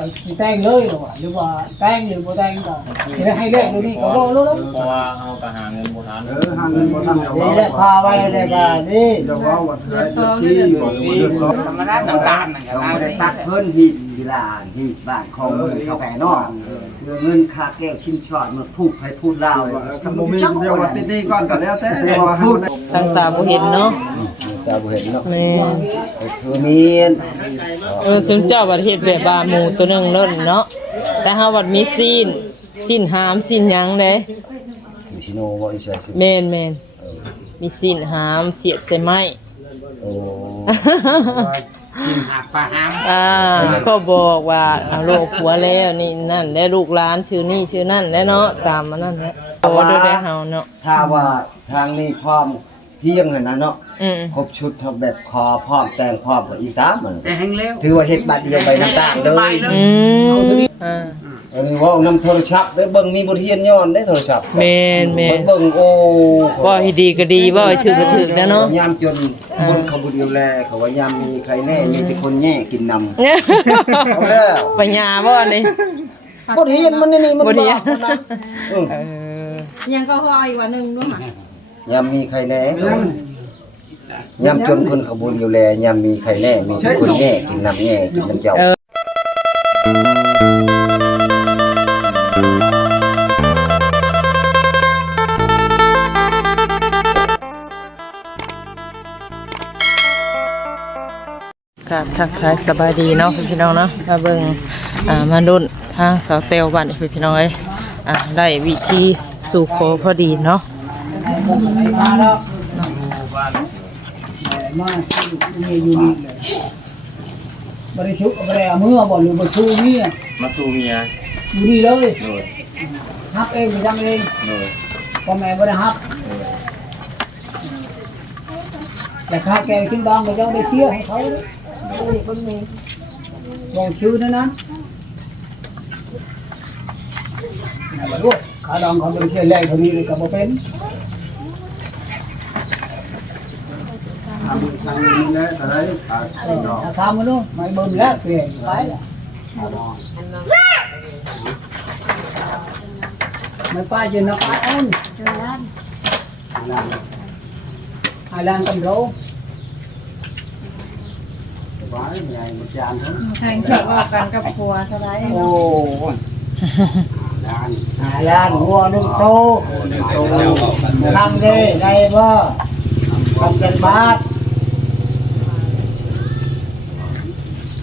จะสิแต่งเลยหรอว่าหรือว่าแต่งหรือบ่แต่งก็สิได้ให้เลขตัวนี้ก็บ่รู้แล้วเพราะว่าเอากระหาเงินบ่ทันเออหาเงินบ่ทันเอานี่แหละพาไว้ได้ก็นี่เดี๋ยวว่าวัดเดือนสี่บ่เดือนสองธรรมดาน้ำตาลนั่นก็เราได้ไม่ได้ตัดเพิ่นที่กีฬาที่บ้านของเมือเขาแก่นอนเงินค่าแก้วชิ้นช็อตมันพูดให้พูดเล่าเลยคำบ่มีเดี๋ยวว่าติดนี่ก่อนก็แล้วแต่พูดทางตาบ่เห็นเนาะาบ่เห็นเนาะแม่คือมีนเออซุมเจ้าบัดเฮ็ดแบบว่าหมูตัวหนึงเล่นเนาะแต่เฮาบัดมีซีนซีนหามซีนหยังเด้คือชิโนบ่อีใช่สิแม่นแม่นมีซีนหามเสียบใส่ไม้ โอ้ชิมหักปลาหามอ่าก็บอกว่าเอาลูกผัวแล้วนี่นั่นแล้วลูกหลานชื่อนี่ชื่อนั่นแล้วเนาะตามมานั่นแหละโอ้ดูได้เฮาเนาะถ้าว่าทางนี้พร้อม เพียงหั่นน่ะเนาะอืมครบชุดทั้งแบบคอพร้อมแต่งพร้อมกับอีตามมันแต่แห้งแล้วถือว่าเฮ็ดบัดเดียวไปน้ำตาลสเลบายยเลยอืมอ่า อันนี้เว่านำโทรศัพท์ได้เบิ่งมีบทเรียนย้อนได้โทรศัพท์แม่นแม่น เบิ่งโอ้บ่ให้ดีก็ดีบ่ให้ถึกก็ถึกนะเนาะ ยามจนคนเขาบ่ดูแลเขาว่ายามมีใครแน่มีแต่คนแย่กินนำเอาแล้วปัญญาบ่นี่บทเรียนมันนี่นี่มันบ่ดีบาปมันนะเออเออ ยังก็พออีกวันหนึ่งด้วยมั้ย ยามมีใครแน่ยามจนคนเขาบ่ดูแลยามมีใครแน่มีแต่คนแย่กินน้ำแย่กินน้ำเจ้าครับทักทายสบายดีเนาะพี่น้องเนาะมาเบิ่งอ่ามาดุนทางสาวเตลบ้านนี่พี่น้องเอ้ยอ่าได้วิธีสู่ขอพอดีเนาะ มาแล้วมาที่นี่อยู่นี่เลยบริสุทธิ์บ่ได้เมื่อบ่หรือบ่ชูนี่มาสู่เมียอยู่นี่เลยโดยฮับเองทำเองโดยพ่อแม่บ่ได้ฮับแต่ค่าแกงขึ้นบางก็ยังได้เชื่อให้เขาเลยบอกชื่อนั้นนะนั่นแหละลูกขาดองเขาเป็นเชื่อแรกเท่านี้เลยก็บ่เป็นทำทางนี้แหละแต่ได้ขาดดอกถ้าทำมันนู้นไม่เบิ่มเปลี่ยน ไปแล้วไม่ป้าจะนับป้าเอ็นเจอแล้วไอ้ลานกำโรไว้ใหญ่มันจาน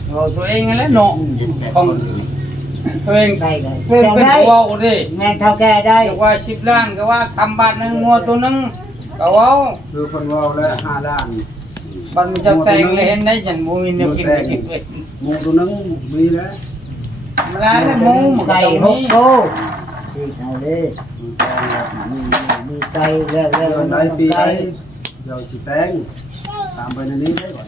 เท่าแข่งขันว่ากันกับผัวเท่าไหรโอ้จานไอ้ลานหัวนุ่งโตทำได้ได้บ่ทำเป็นบาทเอาตัวเองนั่นแหละเนาะของตัวเองได้ได้เพิ่นเป็นได้เว้าดิแม่เท่าแก่ได้เรียกว่า10ล้านก็ว่าทำบ้านหนึงงัวตัวหนึงก็เว้าคือคนเว้าแล้วห้าล้านบ้านมันจะแต่งเลยเห็นได้จังบ่มีแนวกินได้กินเลยหมูตัวนึงมีแล้วธรรมดาเนี่ยหมูมันก็ไก่ต้องหมีกโตที่เอาดิมีมีไก่แล้วแล้วเดือนใดปีใดเดี๋ยวสิแต่งตามไปในนี้ได้ก่อน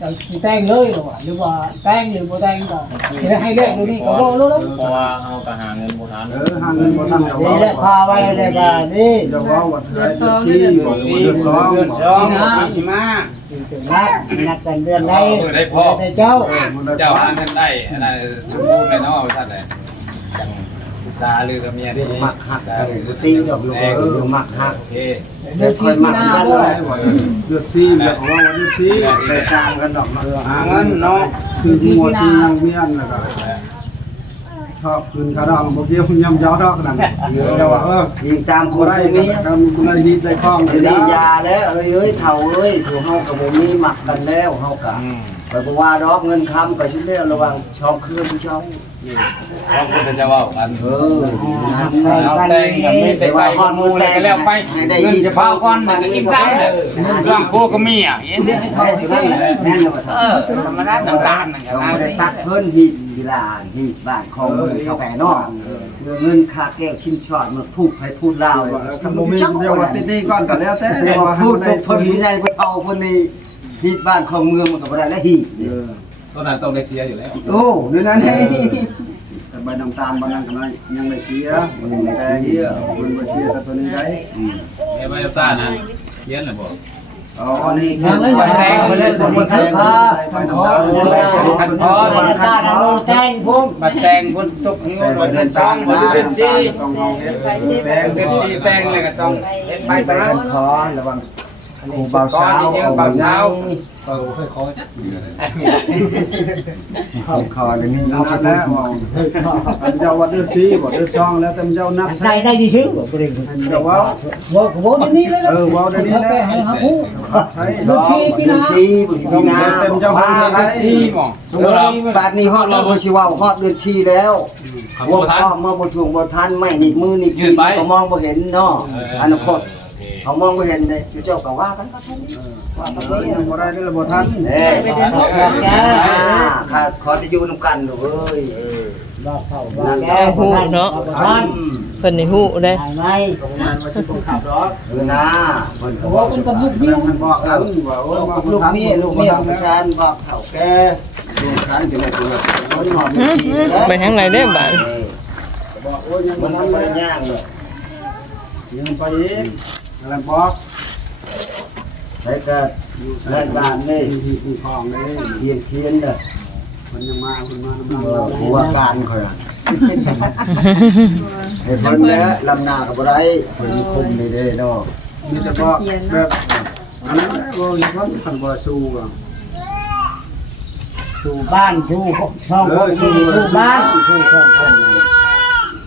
จะสิแต่งเลยหรือว่าหรือว่าแต่งหรือบ่แต่งก็สิได้ให้เลขตัวนี้ก็บ่รู้แล้วเพราะว่าเอากระหาเงินบ่ทันเออหาเงินบ่ทันเอานี่แหละพาไว้ได้ก็นี่เดี๋ยวว่าวัดเดือนสี่บ่เดือนสองเดือนสองปีสิมาถึงนัดนัดกันเดือนใดได้พ่อได้เจ้าเจ้าหาเงินได้อันนั้นสมบูรณ์เลยเนาะว่าซั่นแหละจัง ปรึกษาลือกับเมียดีมักหักกันตีดอกลูกเออมักหักโอเคเดือนสี่มีนาเดืบ่อนสี่เดี๋ยวว่าวันที่สี่ไปตามกันดอกมาหาเงินเนาะซื้อหัวซื้อยังเมียนแล้วก็ชอบคืนกระดองบ่เกี่ยวยำยอดอกนั่นเดี๋ยวว่าเออยิงตามคบ่นได้ผู้มีกันได้ฮีดได้คล้องเดี๋ยวนี้ยาแล้วเอ้ยเอ้ยเฒ่าเอ้ยผู้เฮากับบ่มีหมักกันแล้วเฮากะไปบ่ว่าดอกเงินค้ำไปชิ้นเดียวระวังช่องคืนผู้ช่อง เราควรจะว้ากันเออเอาแต่งกันไม่ไปไปฮอดมู่เลยก็แล้วไปเงินจะพาก่อนมันก็กินได้เลยร่างโคก็มีอะเห็นเม่อยู่นั่นแหละแม่นแล้วว่าเอธรรมดาน้ำตาลนั่นเราได้ไม่ได้ตัดเพิ่นที่กีฬาที่บ้านของมือเขาแก่นอนเงินคาแก้วชิ้นช็อตมันพูดให้พูดเล่าเลยคำบ่มีเดียวว่าติดนี่ก่อนก็แล้วแต่แต่เดี๋ยวว่าว่าพูดดตได้กเพิ่นมีได้บ่เท่าเพิ่นนี่ที่บ้านของเมืองมันก็บ่ได้แล้วฮีเออ ตอนนั้นต้องได้เสียอยู่แล้ว โอ้นี่นั่นเฮ้แต่ใบน้ำตาลบ่นั่นก็น้อยยังได้เสียมันยังได้เสียมันบ่เสียแต่ตัวนี้ได้เอ้ไม่ต้านะเขียนน่ะบ่เอ๋อนี่คือไปแทงไปเลยคนแทงไปน้ำตาลคันพอคนข้าดาวแจ้งพุ่งมาแต่งคนตกหิ้วรถเดินช่องรถเดินซีต้องเอาเฮ็ดแทงเดินซีแต่งเลยก็ต้องเฮ็ดไปไปตรงกันั้นน ขอระวังครูเบาเช้าเอาคอเดี๋ยวนี้เอาเอาไปแล้แล้ววเจ้าว่าเดือดซีบ่เดือดซองแล้วแต่เจ้านับได้ได้ดีชื่อบ่ได้เจ้าว่าบ่บ่เดี๋ยวนี้เลยเออว่าได้นี่แหละใช่ลูกชีพี่นะชีบุญต้อพี่งนะเต็มเจ้าว่าของได้ได้ซีหมองบาดนี้ฮอดเราบ่สิว่าฮอดเดือนชีแล้วพวกพ่อมาบ่ถ่วงบ่ทันไม่นี่มือนี่ก็มองบ่เห็นเนาะอนาคต เขามองบ่เห็นเลยเจ้าก็ว่ากันว่าท่านนี่ว่าตรงเออนี้ยังบ่ได้เด้อบ่ทันเอ้ข้าขอจะอยู่นำกันเอ้ยบ่เข้าบ่แกฮู้เนาะท่านเพิ่นนี่ฮู้เด้ได้ไหมตรงนั้นว่าสิบ่ขับดอกเออนะเพิ่นก็บ่คนกับลูกเมีเมียยมันบอกกันว่าโอ้ลูกลูกทันเมียลูกเมียประชานบอกเฒ่าแก่ลูกชานอยู่ในตัวเขาที่หอมชีไปทางไหนเด้อบาดบอกโอ้ยังบ่ทันบ่เลยย่างเลยยังไปอีก อะไรบอกใช้ก็รายการนี่มีของเลยเขียนเขียนเด้อมันยังมาคุณมาน้ำเอเราอหัวการข่อยเฮ็ดเพิ่นแล้วลำหน้าก็บ่ได้เพิ่นคุมนี่เด้เนาะมีแต่บอกแบบอันนั้นบ่มีคนทันบ่สู้ก็สู่บ้านสู่ช่องคนสู่บ้านสู่ช่องคน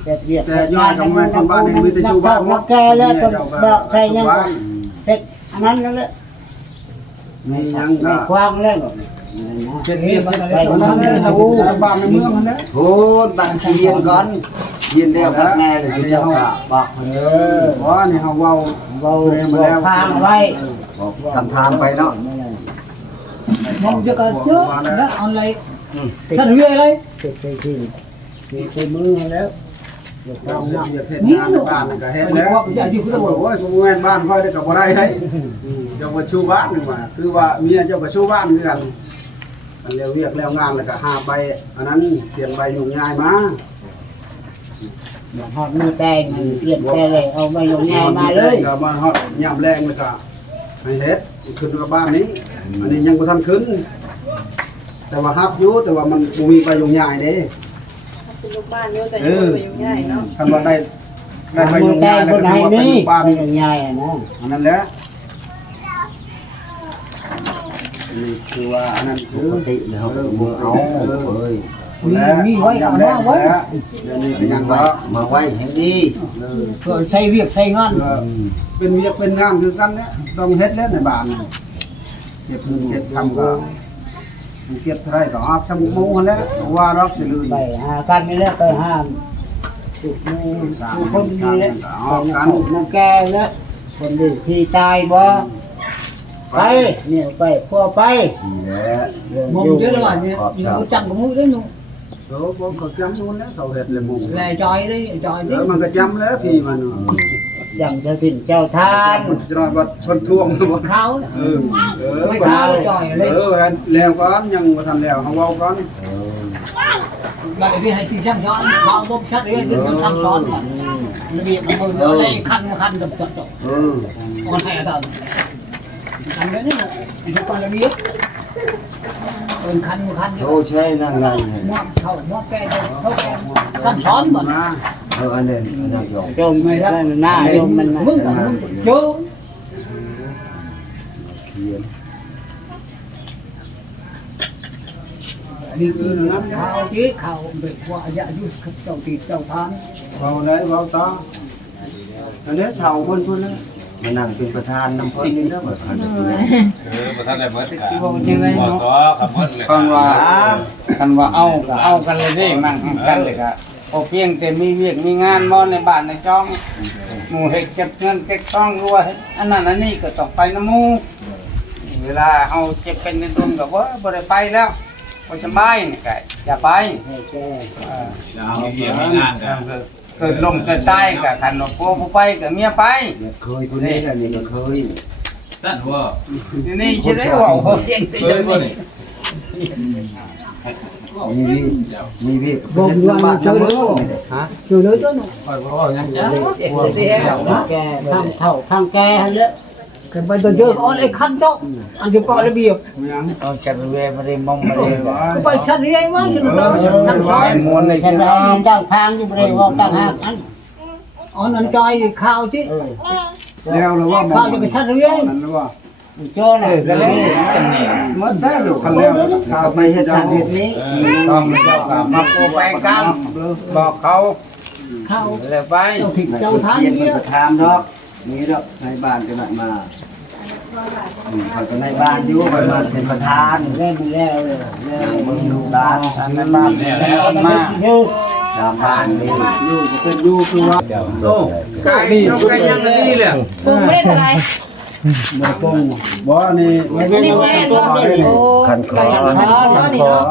แต่เรียกแต่ยอดของมันคนบ้านนี่มีแต่สู้บ้านว่าแกแล้วก็บอกใครยังเฮ็ดอันนั้นนั่นแหละมียังไม่ก็ควางแล้วเจ็ดเรียบไปคนนั้นเลยทำบ้านในเมืองมันนะโหบัดเขียนก่อนเขียนแล้วครับแม่เลยเจ้าก็บอกเพิ่นเออว่านี่เฮาเว้าเราบอกทางไว้บอกทำทางไปเนาะมองจะก็เจอแล้วเอาอะไรสั่นเรื่อยเลยติดไปที่ติดไปมือแล้ว เดี๋ยวเราเราจะเนี่ยเฮ็ดงานในบ้านก็เฮ็ดแล้วโอ้ยกูแม่นบ้านค่อยได้ก็บ่ได้เด้เจ้าบ่ชูบ้านนี่ว่าคือว่าเมียเจ้าก็ชูบ้านคือกันมันแล้วเรียกแล้วงานแล้วก็หาใบอันนั้นเขียนใบยุ่งง่ายมาหอดมือแตงเปลี่ยนแปลงเลยเอามาลงง่ายมาเลยก็มาฮอดยามแรงแล้วก็ให้เฮ็ดขึ้นกับบ้านนี้ อันนี้ยังบ่ทันขึ้น แต่ว่าฮับอยู่แต่ว่ามันบ่มีใบยุ่งง่ายเด้ เป็นลูกบ้านเยอะแต่ยังไม่ยุ่งง่ายเนาะคันว่าได้ได้ใบมือยุ่งแตง่างยคแล้วนก็ไหนถือว่าไปนี่อยู่บ้านไม่ลงง่ายนะอันนั้นแหละนี่คือว่าอันนั้นปคือกติแล้วมือเอาเอ้ยมีมีไว้เอาไว้เดี๋ยวนี้เป็นยังไว้ว่ามาไว้แห่งนี้เพื่อใช้เวียกใช้งานเป็นเวียกเป็นงานคือกันเนี่ยต้องเฮ็ดแล้วในบ้านเก็บเงินเก็บคำก็ เก็บเท่าไรก็อาบสมุกมูกันแล้วว่ารักสิลืนไปหากันนี่แหละไปห้ามสุกมูสุกคนดีแล้วน้ำแกแล้วคนดีที่ตายบ่ไปเนี่ยไปพัวไปนี่แหละมงเยอะเลยเนี่ยขอบอยู่เจ้าจังกับมือด้วยหนูโอ้ผมก็จำนู่นแล้วเขาเฮ็ดเลยมุงแลจอยด้วยจอยเอด้วยอมันก็จำแล้วพี่มัน จังเจ้าถิ่นเจ้าทาน มันจะนอนวัดคนทวงบ่เขาเออเออไม่ท้าเลยจ่อยเลย เออแล้วก่อนยังบ่ทันแล้วเฮาเว้าก่อนแบบนี้ให้สีช่างช้อนเขาบ่ชัดเลยคือช่างช้อนก่อนระเบียบมันมือเลยคันคันจบจบจบเออมันให้อาจารย์ทำได้นี่ไอ้ทุกคนระเบียบเป็นคันคันเยโอ้อะใช่นั่นไง มอดเข้ามอดแก่เขาแก่ ช่างช้อนบ่มาเอออันนี้อันนั้ยอมจมไม่ได้หน้าจมมันมึงมึงโยเขียนนี่คือน้ำข้าวจีข้าเบ็ดว่าอย่ายุ่งเจ้าตีเจ้าทานเว้าได้เว้าต่ออันนี้เฒ่าเพิ่นพุ่นนะมานั่งเป็นประธานนำเพิ่นนี่เด้อแบบนั้นประทันได้เมื่อสิบอกยังไงบอกเนาะต่อขับเมื่อเลยกันว่ากันว่าเอาก็เอากันเลยเด้นั่งกันเลยก็ พอเพียงแต่มีเวียกมีงานมอในบ้านในจ้องหมู่เฮ็ดเก็บเงินเก็บทองรวยอันนั้นอันนี้ก็ต้องไปน้ำหมู่เวลาเอาเจ็บเป็นในดวงก็ว่าบ่ได้ไปแล้วบ่สบายนี่ก็อย่าไปให้แก่เออมีเกียร์มีงานกันเกิดลมเกิดใต้ก็คันว่าผัวบ่ไปก็เมียไปเคยคนนี้แหละนี่ก็เคยสั้นหัวทีนี่สิได้เว่าพอเพียงแต่เคจัยงบ่นี้นี่ มีวิมีวิบ่เฮ็ดบ้านน้ำมือฮะช่วยเลือตัวหนูคอยบอกยังจ้าแก่ข้างเท่าข้างแก่เลย cái bây giờ giờ có lấy khăn cho anh chụp có lấy biệp เอาเฉลยบ่ได้มองบ่ได้ว่า cái bài chân đi anh quá chứ nó tao sẵn ซอยมวนในฉันไปน้องเจ้าทางที่บริวาต่างหากอันอ๋อนั่นจอยข้าวที่แล้วหรือว่าข้าวจะไปชัดเรียนนั่นหรือว่า โจ้น่ะก็เลยจำเนี่ยมันได้ลูกคันแล้วข้าวไปเฮ็ดทางเฮ็ดนี้ต้องเจ้าก็มาปูไปกันบอกเขาข้าวแล้วไปเจ้าผิดเจ้าทานเรียนเนี่เพิ่นยก็ถามดอกนี่ดอกในบ้านก็นั่นมาอืมเพิ่นก็ในบ้านอยู่เพิ่นมาเป็นประธานแล่นแล้วเลยแล้วมึงดูด้านทางในบ้านเนี่ยแล้วมายืดตามบ้านนี่อยู่ก็เป็นอยู่คือว่าโอ้ไก่เจ้าไก่ยังดีเลยปูไม่ได้เท่าไหร บ่ตรงบ่นี่ไม่ได้นี่บ่แม่ตรเนาะงเลยนี่โอ้ไก่ขันคอนี่เนาะ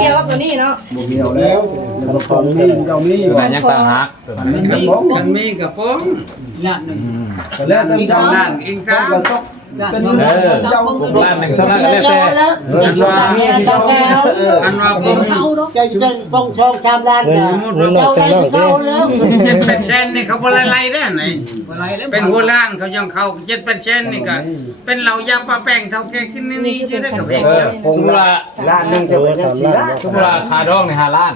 เกี่ยวกับตัวนี้เนาะ บ่เกี่ยวแล้ว บ่ตรงนี่เจ้านี่แต่ยังต่างหากตัวนั้นมันกันบ่กันมีกับผมนั่นหนึ่งแล้วแต่เจ้านั่นอิงก็กันต้องนั่นเป็นสองเรื่องเจ้าผมล้านหนึ่งเท่านั้นก็แล้วแต่อันว่าเมียเจ้าแก้วอันว่าผมใจเป็นปงชองชามล้านเนี่ยเจ้าได้เจ้าแล้วเจ็ดเป็นเซนนี่เขาบ่ไล่ๆได้ไหนเป็นหัวล้านเขายังเข้าเจ็ดเป็นเซนนี่ก็เป็นเหล่ายาปลาแป้งเท่าแกกินนี่นี่ชื่อได้กับเพลงเออเดียวสมมุติว่าล้านหนึงจะเป็นจังซี่ล้านสมมุติว่าคาดองในห้าล้าน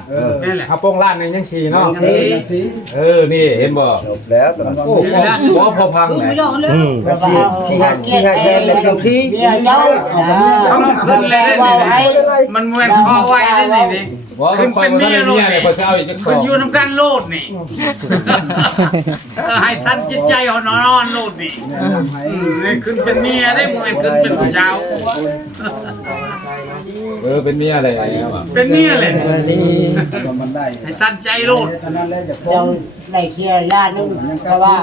นั่นแหละ ข้าวโป้งล้านหนึงยังสี่เนาะสีสีเออนี่เห็นบ่จบแล้วตอนโอ้โหหัวพอพังคือไหนไม่ยอมแล้วชี้ชี้ให้ชี้ให้แซนเลยเต็มที่เมียเจ้าเขามันขึ้นเลยได้นี่มันมวนคอไว้ได้นี่นี่บ่เป็นเป็นเมียโลดนี่บ่สิเอาอีกจักสมัอนงอยู่น้ำกันโลดนี่เออให้ท่านจิตใจอ่อนนอนโลดนี่อืมนี่ขึ้นเป็นเมียได้มวนขึ้นเป็นผู้ชาว เออเป็นเมียอะไรอย่างเงี้ยว่ะเป็นเมียเลยมันได้ให้ท่านใจโลดตอนนั้นแล้วจะพ้เจ้าได้เชียร์ญาตินึงแต่ว่า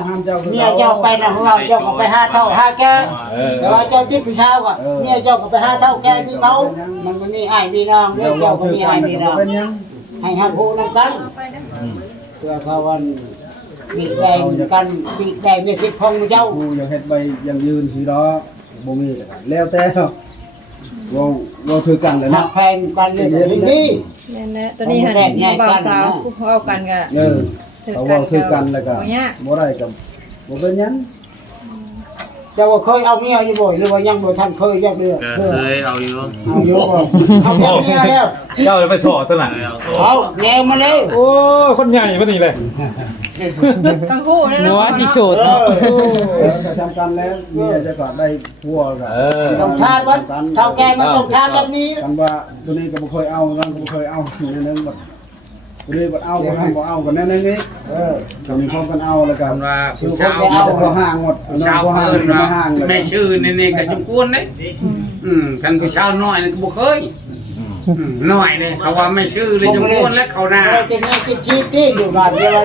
เมียเจ้าไปนะของเราเจ้าก็ไปห้าเท่าห้าแก่เออแต่ว่าเจ้าติดผู้ชายก็เมียเจ้าก็ไปห้าเท่าแก่ที่เขามันก็มีอ้ายมีน้องเมียเจ้าก็มีอ้ายมีน้องเป็นยังให้หักหูนำกันเพื่อเขาวันมีแดงกันมีแดงมีคิดพองเจ้า กูอยากเฮ็ดใบยังยืนสีดอกบ่มีแล้วแต่ ว่าว่าคือกันเลยหันะกแพงกันเลยนี่แม่นแน่ตัวนี้หันบ่าวสาวผู้เอากันก็เออถือเอากัว่านคือกันแล้วก็บ่ยากบ่ได้กับบ่เป็นหยัง เจ้าเคยเอาเมียอยู่บ่หรือว่ายังบ่ทันเคยเรียกเรือเคยเอาอยู่เอาอยู่บ่เอาเมียแล้วเจ้าจะไปสอตัวไหนเอาแนวมาเลยโอ้คนใหญ่ปะนี่เลยทั้งคู่นั่นหัวเนาะสิโฉดเนาะเออก็ทำกันแล้วเมียจะก็ได้ผัวก็เออต้องทานมันเท่าแก่มันต้องทานแบบนี้กันว่าตัวนี้ก็บ่เคยเอานั่นก็บ่เคยเอานี่นึงบ่ ตัวนี้บ่เอาบ่ให้บ่เอากันแน่ๆนี้เออตัวนี้พร้อมกันเอาแล้วกันว่าชื่ผู้อชาวบ่เอาบ่ห่างหมดผู้ชาวบ่ห่างเอิ้นบ่ว่าห่างเลยแม่ชื่อนี่นี่ก็จำกวนเด้อืมกันผู้ชาวน้อยนี่ก็บ่เคยอืมน้อยเลยเขาว่าไม่ชื่อเลยจำกวนและเขาหน้าเราจะมีกินชีที่อยู่บ้านเดียว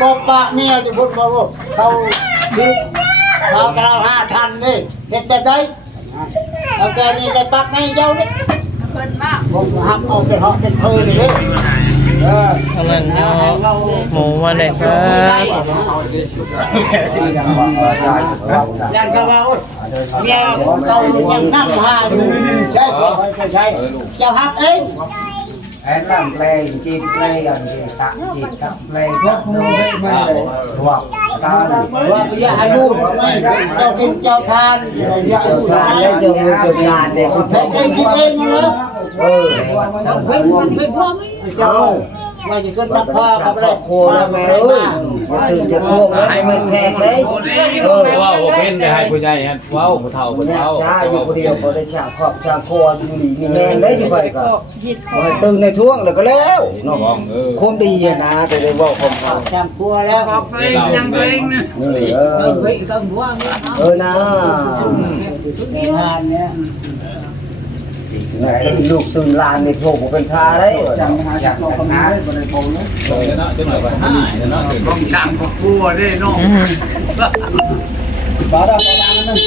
ปกปะเมียจะพูดบ่ว่าเขาคือเขากระห้าทันนี่เฮ็ดแบบใดเอาแกนี่ได้ปักในเจ้านี่เพิ่นมากผมหักออกเป็นเหาะเป็นเพลเลย เด้อเอออันนั้นเนาะหมูมาเลยครับยันก็ว่าโอ๊ยเมียเขายังนั่งหาอยู่ใช่บ่ใช่เจ้าหักเองแอนลำแปลงจีบแปลงจีบตักจีบตักแปลงพวกมูให้มาเลยรวบตาดิว่าอย่าให้ลูกไม่เจ้ากินเจ้าทานอย่าให้เจ้าลูกทานแล้วเจ้ามือเจ้าทานเนี่ยก็ให้เองคิดเองนะ เออไม่ไม่พอไหมเจ้าว่าจะขึ้นรับผ้ากับอะไรโคแล้วแม่เอ้ยตื่นจะง่วแล้วมันแพงเลยเออว่าโอเป็นได้ให้ผู้ใหญ่ฮะว้าวผู้เฒ่าผู้เนี่ยเฒ่าชาอยู่คนเดียวพอได้ฉากขอบฉากคออยู่นี่มีแรงได้อยู่ไปก็ก็ดพอให้ตื่นในช่วงแล้วก็แล้วเนาะเออคมดีนะแต่ได้ว่าคมเขาจำครัวแล้วบอกตัวเองยังตัวเองนะเออเออเฮ้ยต้องหัวเงี้ยเออนะในทานเนี่ย ลูกตื่นลานในโถกเป็นทาได้จังหาจักรคนนี้บ่ได้โตเลยเออเนาะจังหน่อยว่าหายเนาะต้องช่างก็กลัวได้เนาะบาดาบาดานั่น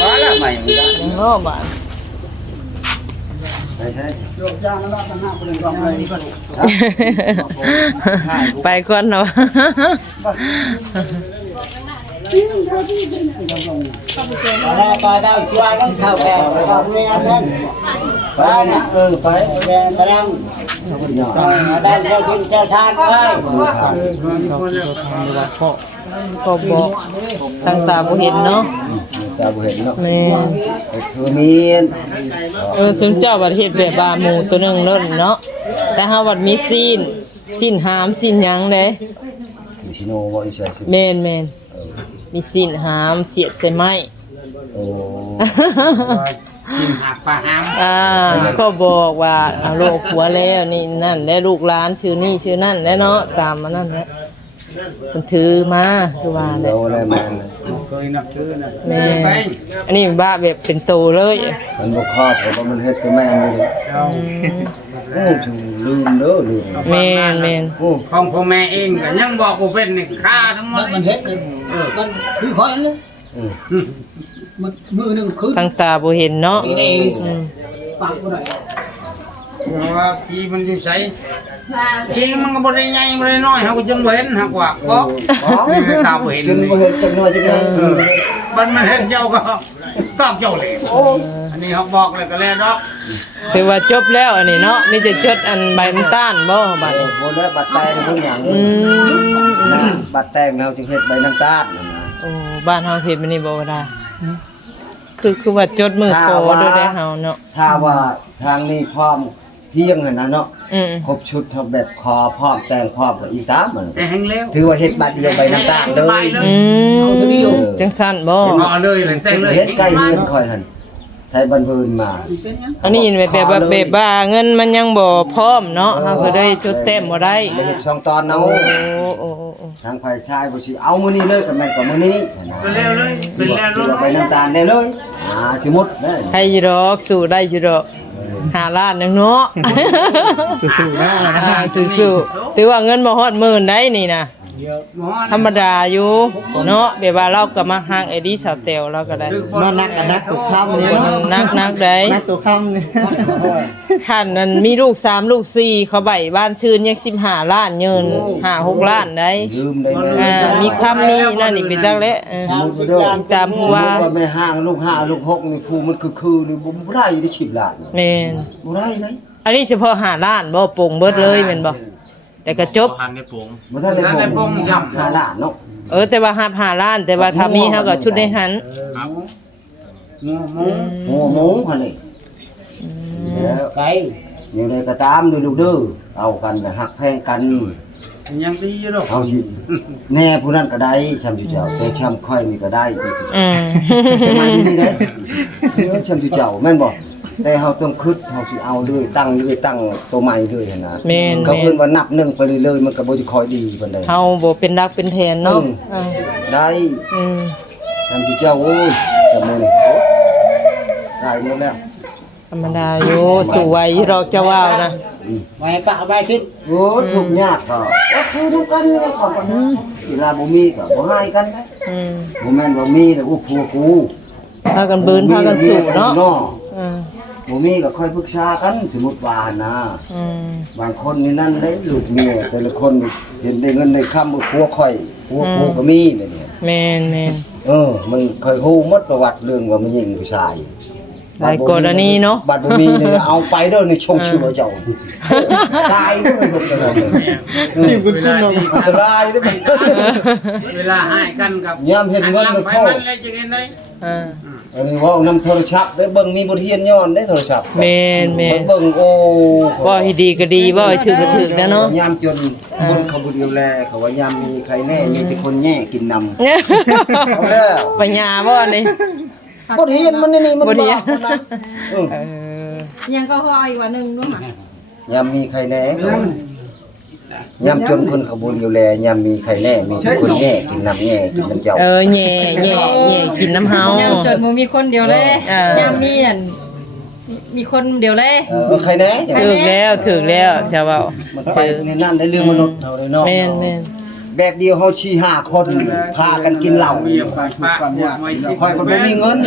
พอแล้วใหม่ไม่ได้เนาะบ้านไม่ใช่โยกย่างแล้วตั้งห้าคนกองเลยไปก่อนเนาะ แล้วปลาดาวช่วยต้องเข้าแก่ก็ไม่อันนั้นไปนะเออไปแกกำลังได้เจ้ากินจ้าทานไปก็บอกทางตาบ่เห็นเนาะตาบ่เห็นเนาะแม่นคือมีนเออซึ่งเจ้าประเทศแบบบาหมูตัวหนึงเล่นเนาะแต่เฮาวัดมีซีนซีนหามซีนหยังเด้คือชิโนบ่อีใช่สิแม่นแม่น มีซีนหามเสียบใส่ไม้ โอ้ชิมหักปลาหามอ่าก็บอกว่าเอาโลกหัวแล้วนี่นั่นและลูกหลานชื่อนี่ชื่อนั่นและเนาะตามมานั่นแหละเพิ่นถือมาคือว่าแหเดี๋ละยวอะไรมาเคยนับถือนะแม่อันนี้บ้าแบบเป็นโตเลยมันบ่ครอบเพราะว่ามันเฮ็ดกับแม่นี่เลยเอาโอ้ชูลืมเด้อลืมแม่นแม่นโอ้ของพ่อแม่เองก็ยังบอกกูเป็นนี่ค่าทั้งหมดมันเฮ็ดเอง มันคือขอยเลยอืมมันมือหนึงคือทางตาบ่เห็นเนาะอืมปากบ่ได้เพราะว่าพี่มันอยู่ไสจริงมันก็บ่ได้ใหญ่บ่ได้น้อยเฮาก็จังบ่เห็นหักว่าบ่บ่มีตาบ่เห็นจนนี่บ่เห็นจักหน่อยจักหน่อยมันมันเห็นเจ้าก็ตอบเจ้าเลยอั นนี้เขาบอกเลยก็แล้วดอกคือว่าจบแล้วอันนี้เนาะมีแต่จดอันใบน้ำตาลบ่บัดนี้บ่ได้บัตรแตงทุกอย่างอืมนะบัตรแตงเราจึงเฮ็ดใบน้ำตาลนั่นนะโอ้บ้านเฮาเฮ็ดมันนี่บ่ได้คือคือว่าจดมือโคโดยได้เฮาเนาะถ้าว่าทางนี้พร้อมเพียงหั่นนะเนาะอืมครบชุดทั้งแบบคอพร้อมแต่งพร้อมกับอีตามมันแต่แห้งแล้วถือว่าเฮ็ดบัตรเดียวใบน้ำตาลเลสบายยเลยอืมจังซั่นบ่เอาเลยเลยแต่งเลยเฮ็ดใกล้เรือนค่อยหั่น ไทยบันเพินมา อันนี้แบบแบบว่าแบบว่าเงินมันยังบ่พร้อมเนาะเฮาก็ได้จดแต้มบ่ได้ไม่เฮ็ดสองตอนเนาะโอ้โอ้โอ้โอ้ทางฝ่ายชายบ่สิเอามื้อนี้เลยก็แม่นกว่ามื้อนี้นะเป็นแล้วเลยเป็นแล้วถือรว่าถใบน้ำตาลได้เลยอ่าสมมุติเด้อให้อยู่ดอกสู้ได้อยู่ดอกหาล้านหนึงเนาะสู้ๆนะสู้ๆถือว่าเงินบ่ฮอดหมื่นได้นี่นะ ธรรมดาอยู่เนาะแบบว่าเราก็มาฮักไอ้ดีสาวเตลเราก็ได้มานักกันนักทุกค่ำนี่เนาะนักนักได้นักตัวค่ำนี่ท่านนั้นมีลูกสามลูกสี่เขาใบบ้านชื่นยัง15ล้านเงิน5 6ล้านได้ลืมได้เลยอ่ามีคำมีนั่นนี่เป็นจังแหละเออตามผู้ว่าว่าไม่ห้างลูกห้าลูกหกนี่ผู้มันคือคือนี่บ่ได้ได้10ล้านแม่นบ่ได้เลยอันนี้เฉพาะ5ล้านบ่โปร่งเบิดเลยแม่นบ่ แต่ก็จบ ทันได้ปรุงบ่ทันได้บ่งย่ำห้าล้านเนาะเออ แต่ว่าหับหาล้าน แต่ว่าถ้ามีเฮาก็ชุดในหันงูหมูโอ้โหหั่นนี่แล้วไกลอยู่ใดก็ตามเด้อลูกเด้อเอากันนะฮักแพงกัน ยังดีอยู่ดอกเอาสิแน่ผู้นั้นก็ได้ช้ำอยู่เจ้าแต่ช้ำค่อยนี่ก็ได้อืม จะมาดีๆเด้อช้ำอยู่เจ้าแม่นบ่ แต่เฮาต้องคิดเฮาสิเอาเลยตั้งเลยตั้งตัวใหม่เลยหั่นนะแม่นเขาแม่เพิ่นนว่านับหนึ่งไปเรื่อยๆมันก็บ่สิค่อยดีปานใดเฮาบ่เป็นรักเป็นแทนเนาะอืมอ่าได้อืมช้ำอยู่เจ้าโอ้ยจะมื้อนี้ได้หมดแล้วธรรมดาอยู่สู่วัยดอกจะว่าวนะไว้ปะไว้คิดโอ้ทุกข์ยากก็ก็คือทุกกันนี่แหละครับเวลาบ่มีก็บ่ให้กันอืมบ่แม่นว่ามีแล้วอู้ผัวกูพากันบืนพากันสู่เนาะนาะอืม บ่มีก็ค่อยปรึกษากันสมมุติว่านะอืมบางคนนี่นั่นได้ลูกเมียแต่ละคนเห็นได้เงินได้คำบ่ผัวค่อยผัวกูก็มีแบบนี้แม่นแม่นเออ มันเคยฮู้หมดประวัติเรื่องว่ามันยิงผู้ชายหลายกรณีเนาะบัดบ่มีนี่เอาไปเด้อนี่ชงชื่อเจ้าตายเด้อเบิดเลยนี่คุณคุณเนาะอันตรายเด้อบัดเวลาให้กันกับยามเห็นเงินมันไปเข้ามันเลยจะกินได้อ่าอันนี้เว่านำโทรศัพท์ได้เบิ่งมีบทเรียนย้อนได้โทรศัพท์แม่นแม่นเบิ่งโอ้บ่ให้ดีก็ดีบ่ให้ถึกก็ถึกนะเนาะยามจนคนเขาบ่ดูแลเขาว่ายามมีใครแน่มีแต่คนแย่กินนำเอาแล้วปัญญาบ่นี่บทเรียนมันนี่มันบ่ดีบาปมันนะเออเออยังก็พออีกว่าหนึ่งด้วยค่ะยามมีใครแน่ ยามจนคนเขาบ่ดูแลยามมีใครแน่มีแต่คนแย่กินนำแย่กินน้ำเจ้าเออแย่แย่แย่กินน้ำเฮายังจนบ่มีคนเดียวเลยอ่ายังมีนั่นมีคนเดียวเลยเออใครแน่ถึกแล้วถึกแล้วจะเว้ามันไปในนั่นได้เรื่องมนุษย์เท่าเลยเนาะแม่นแม่น แบบเดียวเฮาชี้ห้าคนพากันกินเหล้าเมียปากปากหัวไม่สิคอยมันบ่มีเงิน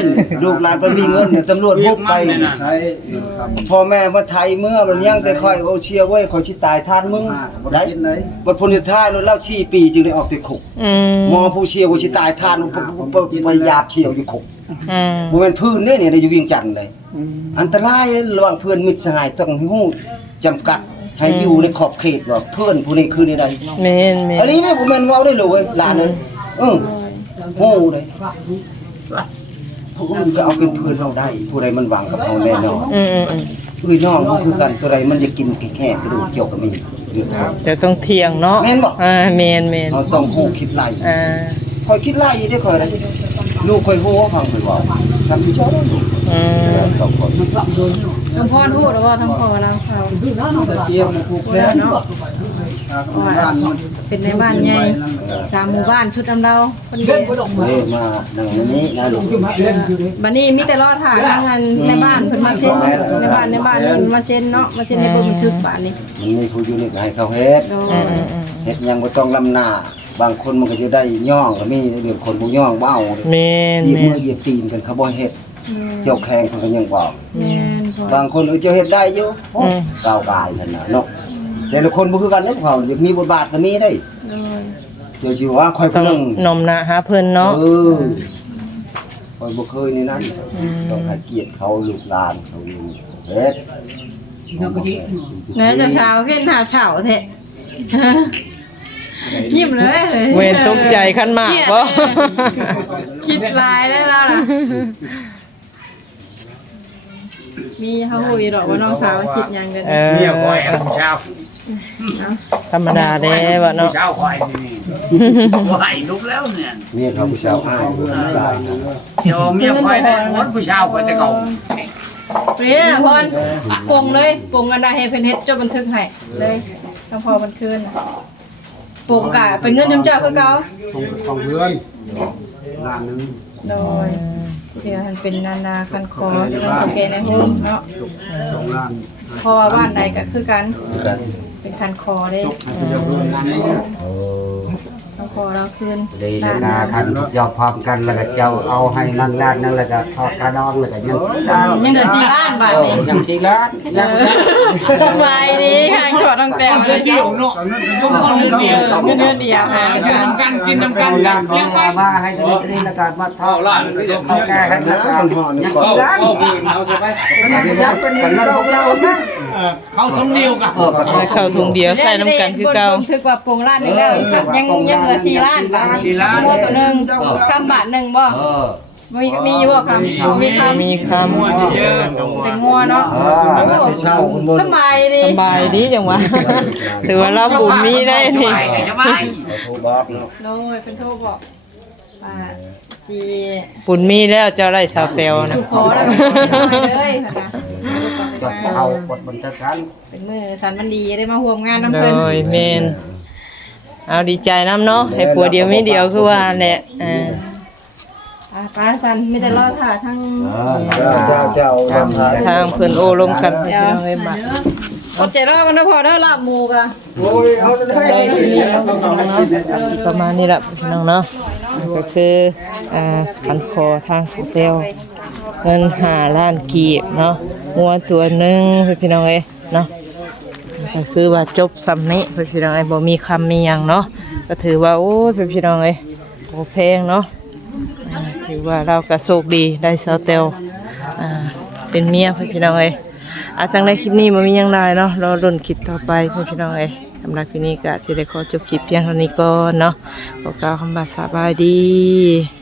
ลูกหลานมันมีเงินตำรวจบุกไปใช้พ่อแม่มาไทยเมื่อมันยังแต่คอยโอเชียร์ไว้คอยสิตายทานมึงบ่ได้ได้กินไหนบัดพ้นท้ายแล้วเล่าชี้ปีจึงได้ออกติดคุกอืมหมอผู้เชียร์ว่าสิตายทานไปยาบเชียวอยู่คุกอืมบ่แม่นพื้นเด้เนี่ยได้อยู่เวียงจันทน์เลยอันตรายระหว่างเพื่อนมิตรสหายต้องฮู้จำกัด ให้อยู่ในขอบเขตว่าเพื่อนผู้นี้คือนี่ใดแม่นแม่อันนนี้แม่บ่แม่นเว้าได้เลยเว้ยหลานเอ้ยเอเออโหเลยเขาก็มันจะเอาเป็นเพื่อนเราได้ ผู้ใดมันหวังกับเขาแน่นอนอืมอืมอืมอุ้ยน้องก็คือกันตัวใดมันจะกินแค่กระดูกเกี่ยวกับมีเรื่องของจะต้องเที่ยงเนาะแม่นบ่ อ่าแม่นแม่นเราต้องฮู้คิดไล่อ่าคอยคิดไล่ได้คอยได้ลูกคอยฮู้ว่าฟังคอยเว้าสัมผัสเจ้าได้ลูก อืมต้องคอยทั้งพ่อพูดแล้วว่าทั้งพ่อเราเขาเตรียมผูกแขนเนาะบ้านมันเป็นในบ้านใหญ่สามหมู่บ้านชุดดำเราคนเดียวนี่มาอย่างนี้นะลูกบัดนี้มีแต่รอถ่ายทางงานในบ้านเพิ่นมาเซ็นในบ้านในบ้านนี่มาเซ็นเนาะมาเซ็นในเบิ่งบันทึกบ้านนี้มันมีผู้อยู่นี่ก็ให้เขาเฮ็ดโดอืยมอืมอืมเฮ็ดหยังบ่ต้องลำหน้าบางคนมันก็จะได้ย่องก็มีเรื่องคนบ่ย่องบ่เอาแม่นเหยียบแม่มือนเหยียบตีนกันเขาบ่เฮ็ด เจ้าแข่งเพิ่นก็ยังบ่เอาแม่นพ่อบางคนเออเจ้าเฮ็ดได้อยู่โอ้ก้าวกายนั่นน่ะเนาะแต่ละคนบ่คือกันเนาะเขาอยากมีบทบาทก็มีได้โดยเจ้าสิว่าคอยต้ผู้องหนึงนมนะหาเพิ่นเนาะ เออคอยบ่เคยนี่นั่นต้องให้เกียรติเขาลูกหลานเขาอยู่เฮ็ดไหนจะเช้าขึ้นหาเช้าแท้ยิ้มเลยเวนตกใจคันมากบ่คิดลายได้แล้วล่ะ มีเขาคุยหรอกว่าน้องสาวคิดหยังกันเออเมียคอยเอาผู้เช้าธรรมดาเด้บ่เนาะ ผู้เช้าคอยนี่บ่ให้ลุกแล้วเนี่ยเมียเขาผู้ชาวอ้ายผู้ชายนะเดี๋ยวเมียคอยได้หมดผู้เช้าคอยแต่เก่าเรียนพรปงเลยปงกันได้ให้เพิ่นเฮ็ดจดบันทึกให้เลยต้องพอมันคืนน่ะปงกะเป็นเงินจำเจ้าคือเก่าของของเรือนล้านหนึง โดย เดี๋ยวมันเป็นนานาคันคอเรื่องโอเคในโฮมเนาะสองล้านเพอบ้านใดก็คือกัน เป็นคันคอเด้ให้เจ้าเรือนล้านนี้ต้อ งคอเราคืนดีนะนะท่านยอมพร้อมกันแล้วก็เจ้าเอาให้นั่งล้านนั่นแล้วก็ทอดกระดองแล้วก็ยังสี่ล้านยังเหลือสี่ล้านบาทนี่ยังสี่ล้านยังใบนี้ทางช็อตตั้งแต่มาเลยเดียวเนาะเอาเงินก็ยกคนเรื่องเดียวเงินเดือนเดียวฮะกินน้ำกันกินน้ำกักันนกัล้านนเลี้ยงไว้มาให้ตัวนี้ตัวนี้แล้วก็มาทอเข้าดล้านก็จะเอาแก้ให้แล้วก็ยังเข้าสี่ล้านเข้ามีเอาซะไปยังเป็นกันนั่นพวกเจ้านะเข้าทงเดียวกันเออก็ให้เข้าถุงเดียวใส่น้ำกันคือเก่าบนถึกว่าปงล้านหนึงแล้วยังยังเหลือสี่ล้านบาทงัวตัวหนึงคำบาทหนึ่งบ่เออมีมีอยู่บ่คำมีคำมีคำแต่งัวเนาะมาแต่เช้าคุณบนสบายดีสบายดีจังวะถือว่าเราบุญมีได้นี่สบายโทรบอกเนาะโดยเป็นโทรบอกว่าจีบุญมีแล้วเจ้าได้สาวเปลวนะสุขอแล้วก็เลยนะจะเอาบทบันทึกกันเป็นมือสันมันดีได้มาร่วมงานน้ำโดเพิ่นยเมน เอาดีใจน้ำเนาะให้ผัวเดียวไม่เดียวคือว่าแหละอ่าอ่าป้าสันมีแต่รอถ่าทั้งเจ้าเจ้าเจ้าทำทานทางเพิ่นโอ้ลมกันพี่เดี๋ยวน้องเอ้ยบัดอดใจรอกันเด้อพอเด้อลาบหมูกะประมาณนี้แหละพี่น้องเนาะก็คืออ่าพันคอทางสเตลเงินหาล้านกีบเนาะงัวตัวหนึงพี่น้องเอ้ยเนาะ ก็คือว่าจบสำนี้พี่น้องเอ้บ่มีคำมีหยังเนาะก็ถือว่าโอ้ยพี่น้องเอ้ยบ่แพงเนาะถือว่าเราก็โชคดีได้สเตลอ่าเป็นเมียพี่น้องเอ้อาจังได้คลิปนี้บ่มียังหลายเนาะรอลุ้นคลิปต่อไปพี่น้องเอ้สำหรับคลิปนี้ก็สิได้ขอจบคลิปเพียงเท่านี้ก่อนเนาะขอกล่าวคำบาสบายดี